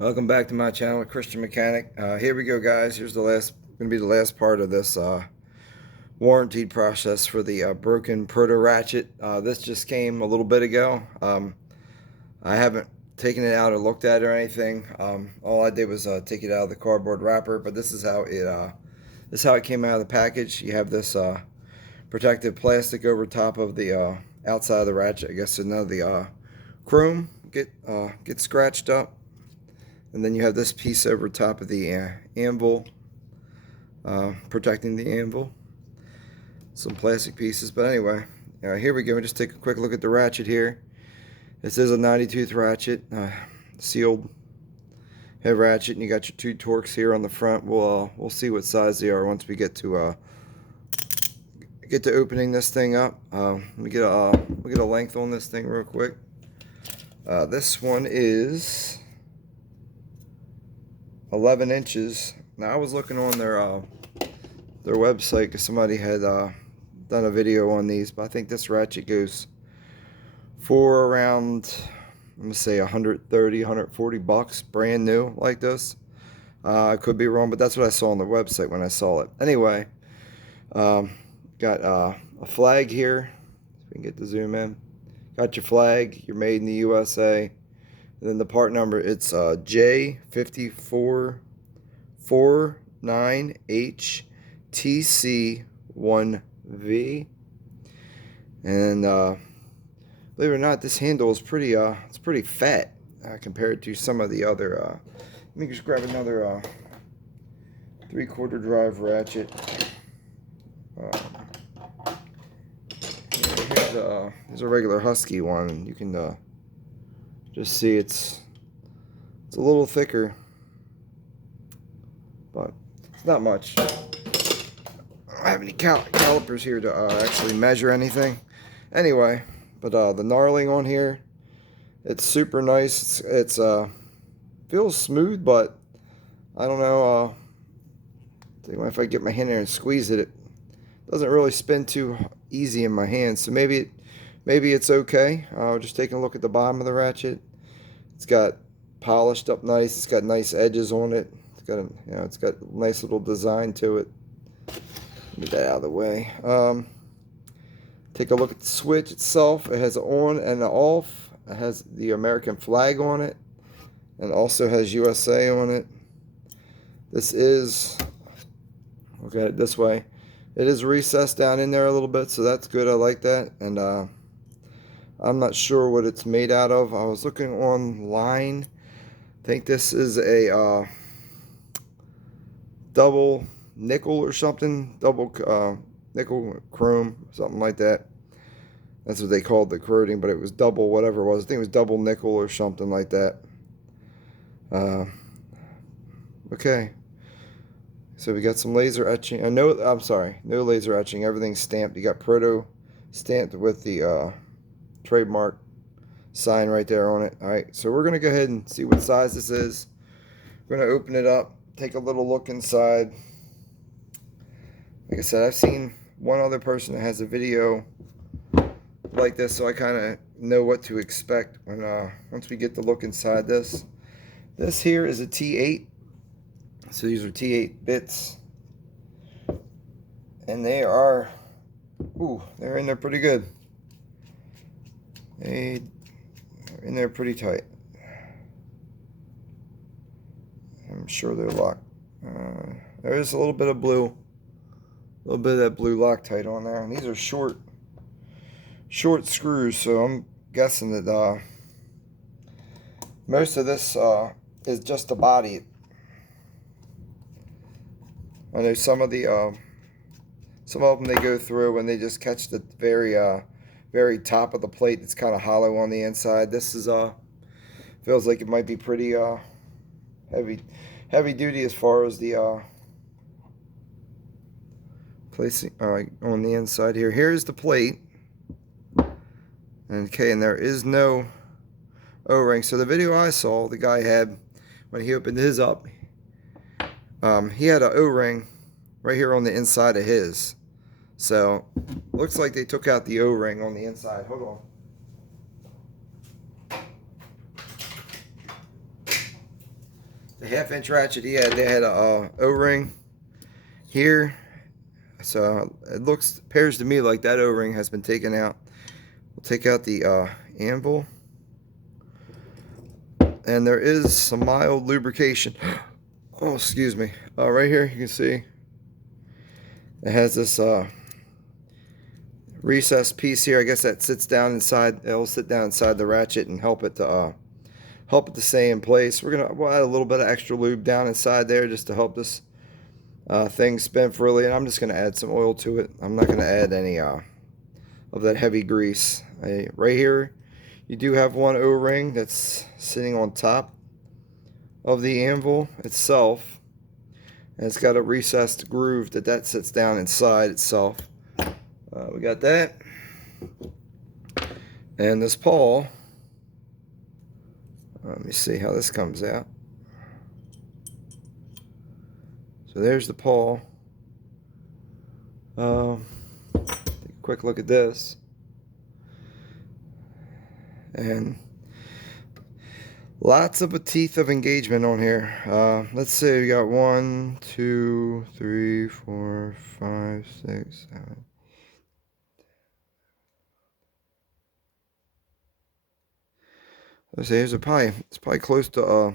Welcome back to my channel, Christian Mechanic. Here we go, guys. Here's going to be the last part of this warranty process for the broken Proto ratchet. This just came a little bit ago. I haven't taken it out or looked at it or anything. All I did was take it out of the cardboard wrapper. But this is how it came out of the package. You have this protective plastic over top of the outside of the ratchet. I guess so none of the chrome get scratched up. And then you have this piece over top of the anvil, protecting the anvil. Some plastic pieces, but anyway, here we go. Just take a quick look at the ratchet here. This is a 90-tooth ratchet, sealed head ratchet, and you got your two Torx here on the front. We'll see what size they are once we get to opening this thing up. Let me get a length on this thing real quick. This one is 11 inches. Now I was looking on their website because somebody had done a video on these, but I think this ratchet goes for around, I'm gonna say 130, 140 bucks, brand new like this. I could be wrong, but that's what I saw on the website when I saw it. Anyway, got a flag here. If we can get the zoom in. Got your flag. You're made in the USA. And then the part number, it's J5449HTC1V. And believe it or not, this handle is pretty it's pretty fat compared to some of the other let me just grab another 3/4 drive ratchet. Here's a regular Husky one. You can just see it's a little thicker, but it's not much. I don't have any calipers here to actually measure anything. Anyway, but the knurling on here, it's super nice. It's feels smooth, but I don't know. If I get my hand there and squeeze it, it doesn't really spin too easy in my hand. So maybe it's okay. Just taking a look at the bottom of the ratchet. It's got polished up nice. It's got nice edges on it. It's got a nice little design to it. Get that out of the way. Take a look at the switch itself. It has an on and an off. It has the American flag on it, and also has USA on it. This is, look at it this way. It is recessed down in there a little bit, so that's good. I like that. And I'm not sure what it's made out of. I was looking online. I think this is a double nickel or something. Double nickel chrome, something like that. That's what they called the coating, but it was double whatever it was. I think it was double nickel or something like that. Okay. So we got some laser etching. No laser etching. Everything's stamped. You got Proto stamped with the trademark sign right there on it. All right, so we're gonna go ahead and see what size this is. We're gonna open it up, take a little look inside. Like I said, I've seen one other person that has a video like this, so I kind of know what to expect when once we get to look inside this. This here is a T8. So these are T8 bits, and they are, they're in there pretty good. They're in there pretty tight. I'm sure they're locked. There is a little bit of blue, of that blue Loctite on there, and these are short screws. So I'm guessing that most of this is just the body. I know some of them they go through and they just catch the very top of the plate. It's kind of hollow on the inside. This is feels like it might be pretty heavy duty as far as the placing on the inside here. Here's the plate. Okay, and there is no O-ring. So the video I saw, the guy had when he opened his up. He had an O-ring right here on the inside of his. So, looks like they took out the O-ring on the inside. Hold on. the 1/2 inch ratchet he had, they had a O-ring here. So it appears to me like that O-ring has been taken out. We'll take out the anvil. And there is some mild lubrication. Oh, excuse me. Right here you can see it has this recessed piece here. I guess that sits down inside. It'll sit down inside the ratchet and help it to stay in place. We'll add a little bit of extra lube down inside there just to help this thing spin freely. And I'm just going to add some oil to it. I'm not going to add any of that heavy grease. Right here, you do have one O-ring that's sitting on top of the anvil itself. And it's got a recessed groove that sits down inside itself. We got that. And this pawl, let me see how this comes out. So there's the pawl. Take a quick look at this. And lots of teeth of engagement on here. Let's see, we got 1, 2, 3, 4, 5, 6, 7. Let's see, it's probably close to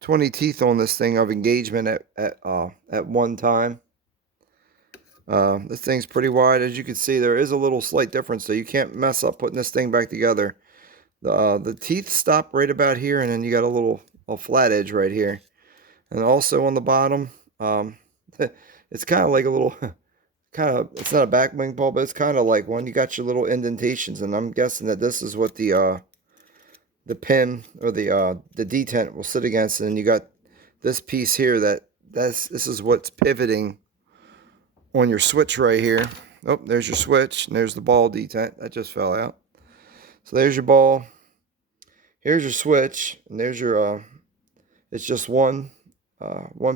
20 teeth on this thing of engagement at one time. This thing's pretty wide. As you can see, there is a little slight difference, so you can't mess up putting this thing back together. The teeth stop right about here, and then you got a flat edge right here. And also on the bottom, it's kind of like a little, it's not a back wing pawl, but it's kind of like one. You got your little indentations, and I'm guessing that this is what the pin or the detent will sit against. And then you got this piece here this is what's pivoting on your switch right here. Oh, there's your switch, and there's the ball detent that just fell out. So there's your ball. Here's your switch, and there's your it's just one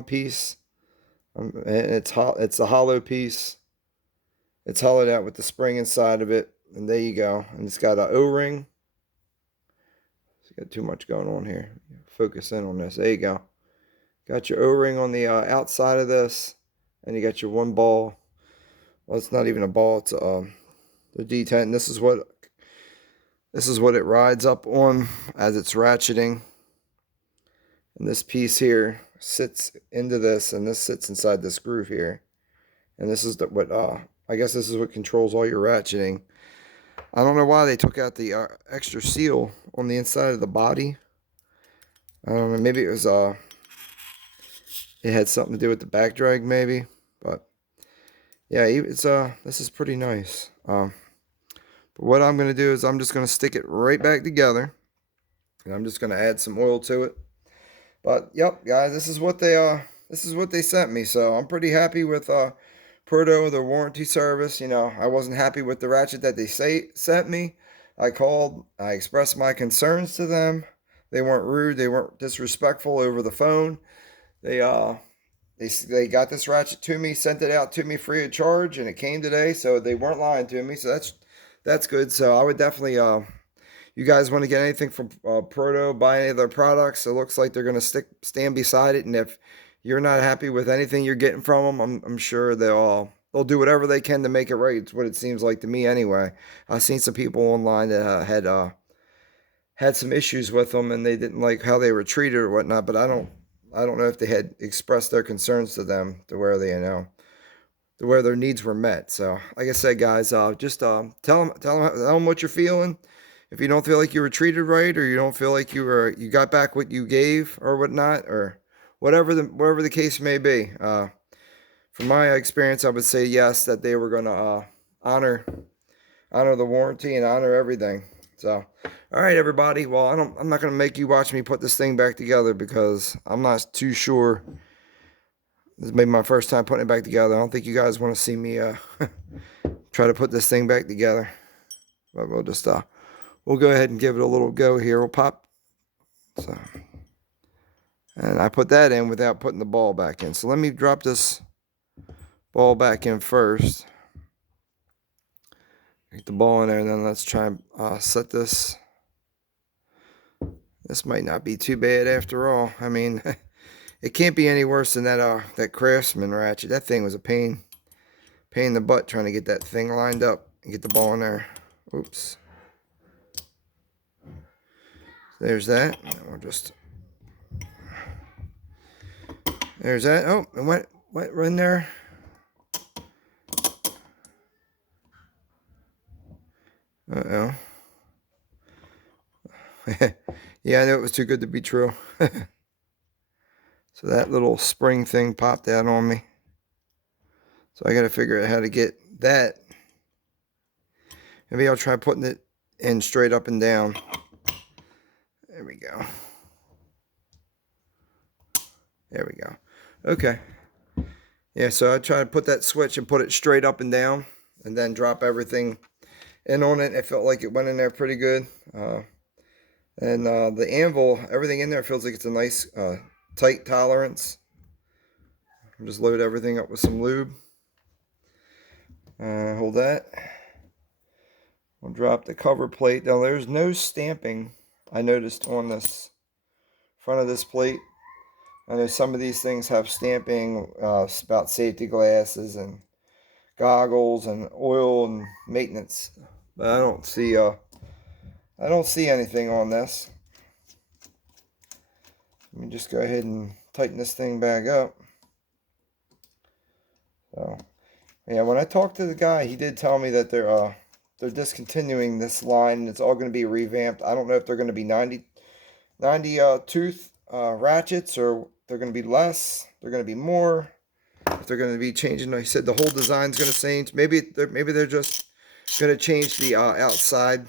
piece, and it's a hollow piece. It's hollowed out with the spring inside of it, and there you go. And it's got an O-ring. It's got too much going on here. Focus in on this. There you go. Got your O-ring on the outside of this, and you got your one ball. Well, it's not even a ball. It's the detent. And this is what it rides up on as it's ratcheting. And this piece here sits into this, and this sits inside this groove here. And this is I guess this is what controls all your ratcheting. I don't know why they took out the extra seal on the inside of the body. I don't know, maybe it was it had something to do with the back drag maybe, but yeah, this is pretty nice. But what I'm going to do is I'm just going to stick it right back together, and I'm just going to add some oil to it. But yep, guys, this is what they sent me. So I'm pretty happy with Proto, their warranty service. You know, I wasn't happy with the ratchet that they sent me. I called, I expressed my concerns to them. They weren't rude, they weren't disrespectful over the phone. They got this ratchet to me, sent it out to me free of charge, and it came today. So they weren't lying to me. So that's good. So I would definitely you guys want to get anything from Proto, buy any of their products, it looks like they're going to stand beside it. And if you're not happy with anything you're getting from them, I'm sure they'll do whatever they can to make it right. It's what it seems like to me anyway. I've seen some people online that had some issues with them, and they didn't like how they were treated or whatnot. But I don't know if they had expressed their concerns to them to where to where their needs were met. So like I said, guys, just tell them what you're feeling. If you don't feel like you were treated right, or you don't feel like you got back what you gave or whatnot, or whatever the case may be, from my experience, I would say yes, that they were going to honor the warranty and honor everything. So, all right, everybody. Well, I'm not going to make you watch me put this thing back together, because I'm not too sure. This may be my first time putting it back together. I don't think you guys want to see me try to put this thing back together. But we'll just we'll go ahead and give it a little go here. We'll pop. So, and I put that in without putting the ball back in. So let me drop this ball back in first. Get the ball in there, and then let's try and set this. This might not be too bad after all. I mean, It can't be any worse than that Craftsman ratchet. That thing was a pain in the butt trying to get that thing lined up and get the ball in there. Oops. There's that. We'll just. There's that. Oh, it went right in there. Uh-oh. Yeah, I knew it was too good to be true. So that little spring thing popped out on me. So I got to figure out how to get that. Maybe I'll try putting it in straight up and down. There we go. There we go. Okay. Yeah, so I try to put that switch and put it straight up and down, and then drop everything in on it. It felt like it went in there pretty good. And the anvil, everything in there feels like it's a nice tight tolerance. I'll just load everything up with some lube. Hold that. I'll drop the cover plate. Now there's no stamping, I noticed, on this front of this plate. I know some of these things have stamping about safety glasses and goggles and oil and maintenance, but I don't see anything on this. Let me just go ahead and tighten this thing back up. So yeah, when I talked to the guy, he did tell me that they're discontinuing this line and it's all going to be revamped. I don't know if they're going to be 90 tooth ratchets, or they're going to be less, they're going to be more, if they're going to be changing. He said the whole design's going to change. Maybe they're just going to change the outside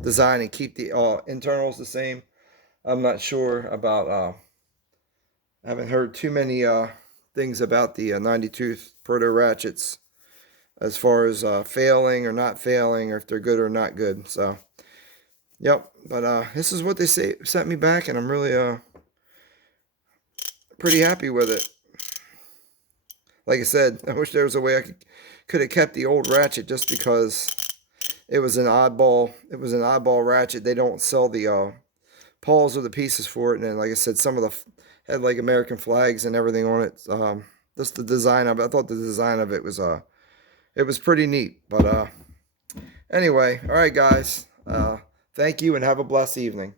design and keep the internals the same. I'm not sure about I haven't heard too many things about the 90 tooth Proto ratchets as far as failing or not failing, or if they're good or not good. So yep, but this is what they sent me back, and I'm really pretty happy with it. Like I said, I wish there was a way I could have kept the old ratchet, just because it was an oddball. It was an oddball ratchet. They don't sell the pawls or the pieces for it, and then, like I said, some of the had like American flags and everything on it. Just the design of it. I thought the design of it was pretty neat. But anyway, all right, guys. Thank you and have a blessed evening.